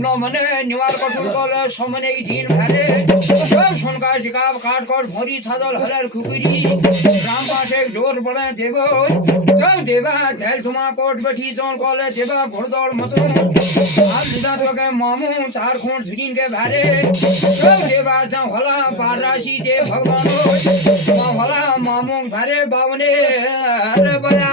न मने निवार कठोर कल समने दिन भारे सोनका जिकाब काट कर भरी छादल हलर खुकुरी राम पासे डोर बड़ा देव देवा झैल तुमा कोट बैठी जौन कल देवा भोरदौड़ मचो हाल जुदा तो के मामू चार खून झुडिन के भारे देवा जा होला बार राशि दे भगवान होला मामू भारे बावने अरे बला